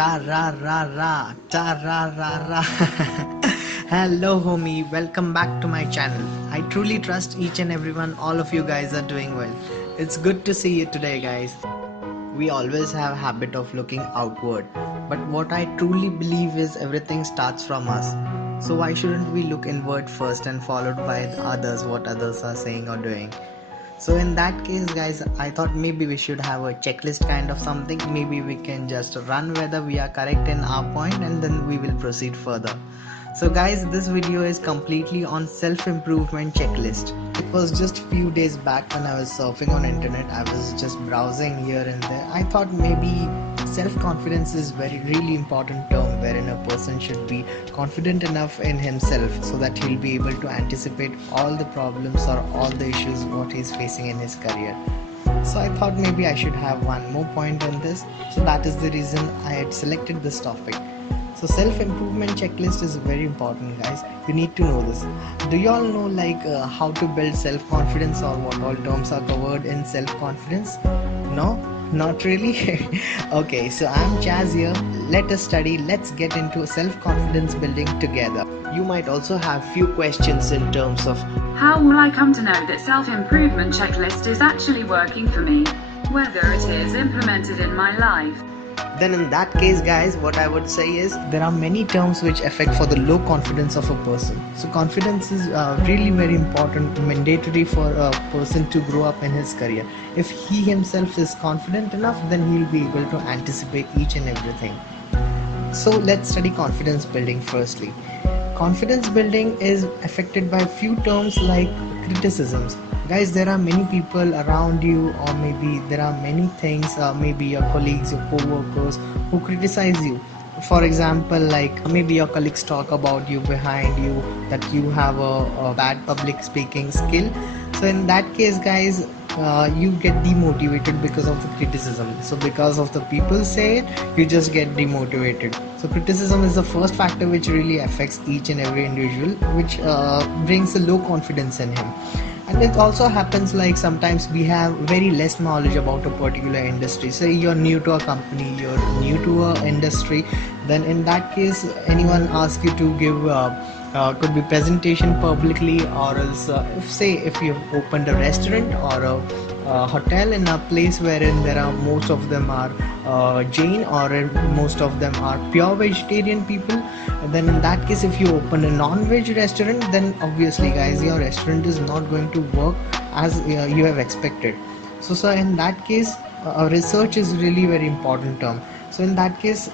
Ta ra ra ra, ta ra ra ra. Hello, homie. Welcome back to my channel. I truly trust each and everyone, all of you guys are doing well. It's good to see you today, guys. We always have a habit of looking outward, but what I truly believe is everything starts from us. So why shouldn't we look inward first and followed by the others, what others are saying or doing? So in that case, guys, I thought maybe we should have a checklist kind of something. Maybe we can just run whether we are correct in our point and then we will proceed further. So guys, this video is completely on self-improvement checklist. It was just few days back when I was surfing on internet. I was just browsing here and there. I thought maybe self-confidence is very really important term wherein a person should be confident enough in himself so that he'll be able to anticipate all the problems or all the issues what he's facing in his career. So I thought maybe I should have one more point on this. So that is the reason I had selected this topic. So self-improvement checklist is very important, guys. You need to know this. Do you all know how to build self-confidence or what all terms are covered in self-confidence? No? Not really? Okay, so I'm Chaz here. Let us study. Let's get into self-confidence building together. You might also have few questions in terms of how will I come to know that self-improvement checklist is actually working for me? Whether it is implemented in my life. Then in that case, guys, what I would say is there are many terms which affect for the low confidence of a person. So confidence is really very important, mandatory for a person to grow up in his career. If he himself is confident enough, then he'll be able to anticipate each and everything. So let's study confidence building firstly. Confidence building is affected by few terms like criticisms. Guys, there are many people around you, or maybe there are many things, maybe your colleagues, your co-workers who criticize you. For example, like maybe your colleagues talk about you behind you that you have a bad public speaking skill. So in that case, guys, you get demotivated because of the criticism. So because of the people say it, you just get demotivated. So criticism is the first factor which really affects each and every individual, which brings a low confidence in him. And it also happens like sometimes we have very less knowledge about a particular industry. Say you're new to a company, you're new to a industry, then in that case anyone asks you to give could be presentation publicly, or else if you've opened a restaurant or a hotel in a place wherein there are most of them are Jain, or most of them are pure vegetarian people, then in that case if you open a non-veg restaurant, then obviously, guys, your restaurant is not going to work as you have expected. So in that case research is really very important term. So in that case,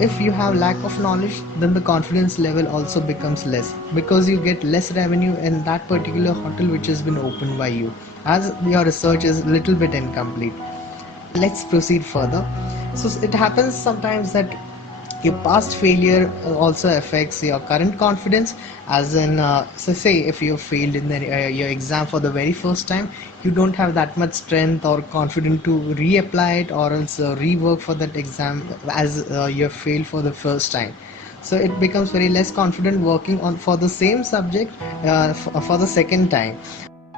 if you have lack of knowledge, then the confidence level also becomes less, because you get less revenue in that particular hotel which has been opened by you, as your research is a little bit incomplete. Let's proceed further. So it happens sometimes that your past failure also affects your current confidence, as in so say if you failed in your exam for the very first time, you don't have that much strength or confidence to reapply it, or else rework for that exam as you failed for the first time. So it becomes very less confident working on for the same subject for the second time.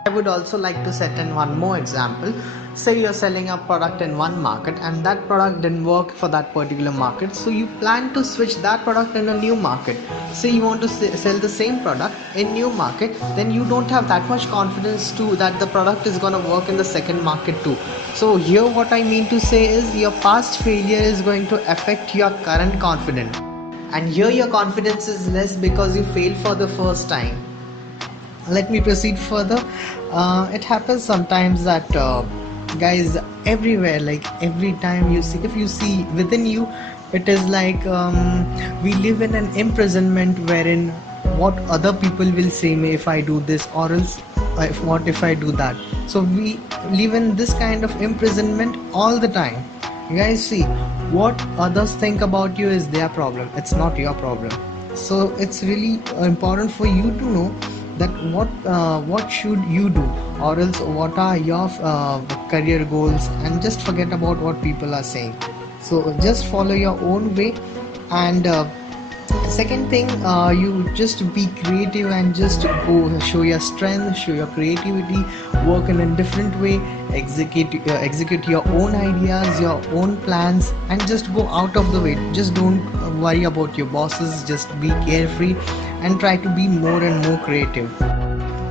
I would also like to set in one more example. Say you're selling a product in one market and that product didn't work for that particular market, so you plan to switch that product in a new market. Say you want to sell the same product in new market, then you don't have that much confidence to that the product is going to work in the second market too. So here what I mean to say is your past failure is going to affect your current confidence, and here your confidence is less because you failed for the first time. Let me proceed further. It happens sometimes that guys, everywhere, like every time you see, if you see within you, it is like we live in an imprisonment wherein what other people will say me if I do this, or else what if I do that. So we live in this kind of imprisonment all the time. You guys see, what others think about you is their problem, it's not your problem. So it's really important for you to know that what should you do, or else what are your career goals, and just forget about what people are saying. So just follow your own way, and Second thing, you just be creative and just go show your strength, show your creativity, work in a different way, execute your own ideas, your own plans, and just go out of the way. Just don't worry about your bosses, just be carefree and try to be more and more creative.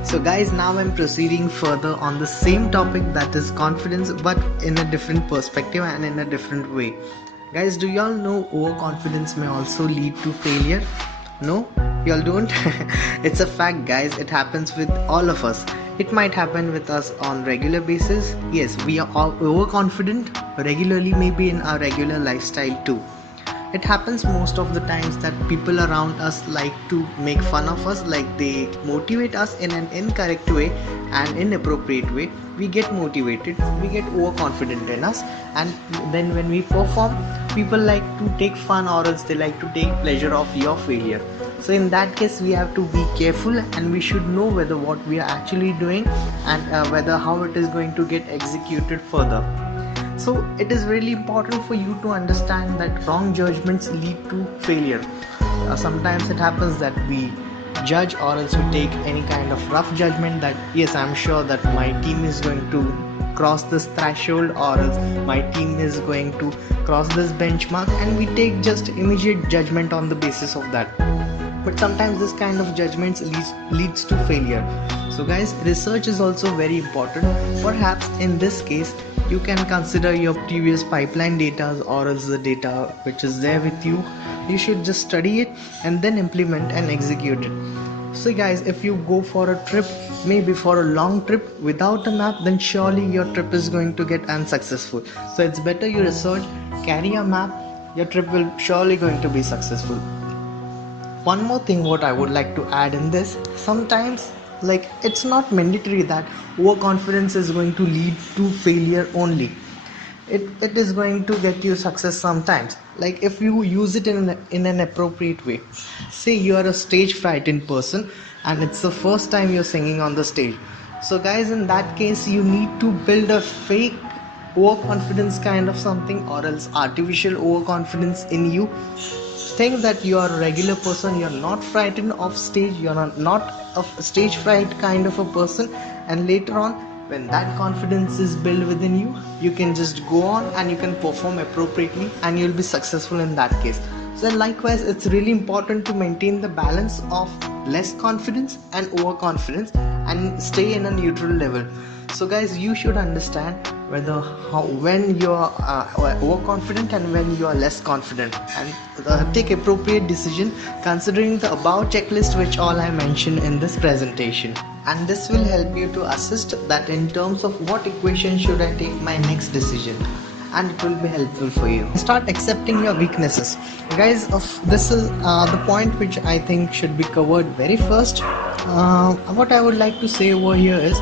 So guys, now I'm proceeding further on the same topic, that is confidence, but in a different perspective and in a different way. Guys, do y'all know overconfidence may also lead to failure? No? Y'all don't? It's a fact, guys. It happens with all of us. It might happen with us on regular basis. Yes, we are all overconfident regularly, maybe in our regular lifestyle too. It happens most of the times that people around us like to make fun of us, like they motivate us in an incorrect way and inappropriate way. We get motivated, we get overconfident in us, and then when we perform, people like to take fun, or else they like to take pleasure of your failure. So in that case, we have to be careful, and we should know whether what we are actually doing and whether how it is going to get executed further. So it is really important for you to understand that wrong judgments lead to failure. Sometimes it happens that we judge, or else we take any kind of rough judgment that yes, I'm sure that my team is going to cross this threshold, or else my team is going to cross this benchmark, and we take just immediate judgment on the basis of that. But sometimes this kind of judgments leads to failure. So guys, research is also very important. Perhaps in this case, you can consider your previous pipeline data, or else the data which is there with you. You should just study it and then implement and execute it. So guys, if you go for a trip, maybe for a long trip without a map, then surely your trip is going to get unsuccessful. So it's better you research, carry a map, your trip will surely going to be successful. One more thing what I would like to add in this, sometimes like it's not mandatory that overconfidence is going to lead to failure only. It is going to get you success sometimes, like if you use it in an appropriate way. Say you are a stage frightened person and it's the first time you're singing on the stage. So guys, in that case, you need to build a fake overconfidence kind of something, or else artificial overconfidence in you. Think that you are a regular person, you're not frightened of stage, you're not a stage fright kind of a person, and later on, when that confidence is built within you, you can just go on and you can perform appropriately and you'll be successful in that case. So likewise, it's really important to maintain the balance of less confidence and overconfidence and stay in a neutral level. So guys, you should understand when you are overconfident and when you are less confident, and take appropriate decision considering the above checklist which all I mentioned in this presentation. And this will help you to assist that in terms of what equation should I take my next decision, and it will be helpful for you. Start accepting your weaknesses. Guys, this is the point which I think should be covered very first. What I would like to say over here is,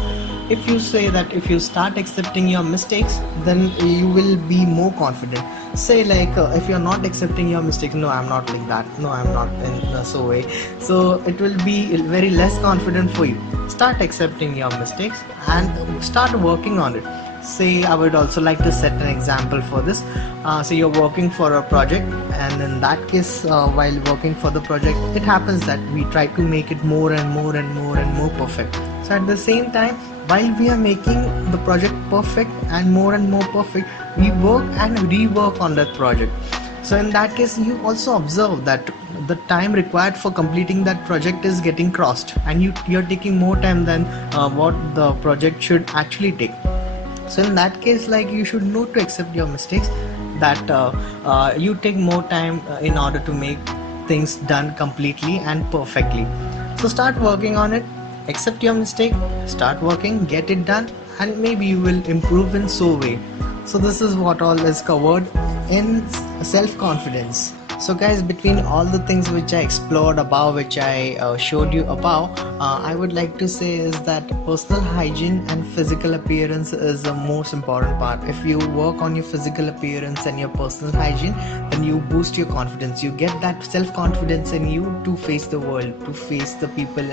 if you say that if you start accepting your mistakes, then you will be more confident. Say like if you're not accepting your mistakes, no, I'm not like that, no, I'm not in so way, so it will be very less confident for you. Start accepting your mistakes and start working on it. Say, I would also like to set an example for this. So you're working for a project, and in that case, while working for the project, it happens that we try to make it more and more and more and more perfect. So at the same time, while we are making the project perfect and more perfect, we work and rework on that project. So in that case, you also observe that the time required for completing that project is getting crossed, and you're taking more time than what the project should actually take. So in that case, like, you should know to accept your mistakes, that you take more time in order to make things done completely and perfectly. So start working on it, accept your mistake, start working, get it done, and maybe you will improve in so way. So this is what all is covered in self-confidence. So guys, between all the things which I explored above, which I showed you above, I would like to say is that personal hygiene and physical appearance is the most important part. If you work on your physical appearance and your personal hygiene, then you boost your confidence. You get that self-confidence in you to face the world, to face the people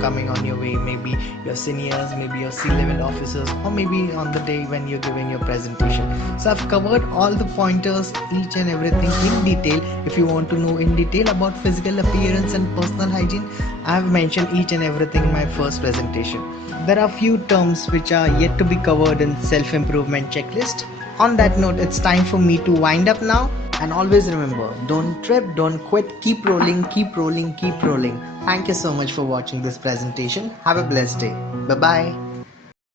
coming on your way, maybe your seniors, maybe your C-level officers, or maybe on the day when you're giving your presentation. So I've covered all the pointers, each and everything in detail. If if you want to know in detail about physical appearance and personal hygiene, I have mentioned each and everything in my first presentation. There are few terms which are yet to be covered in self-improvement checklist. On that note, it's time for me to wind up now. And always remember, don't trip, don't quit, keep rolling, keep rolling, keep rolling. Thank you so much for watching this presentation. Have a blessed day. Bye bye.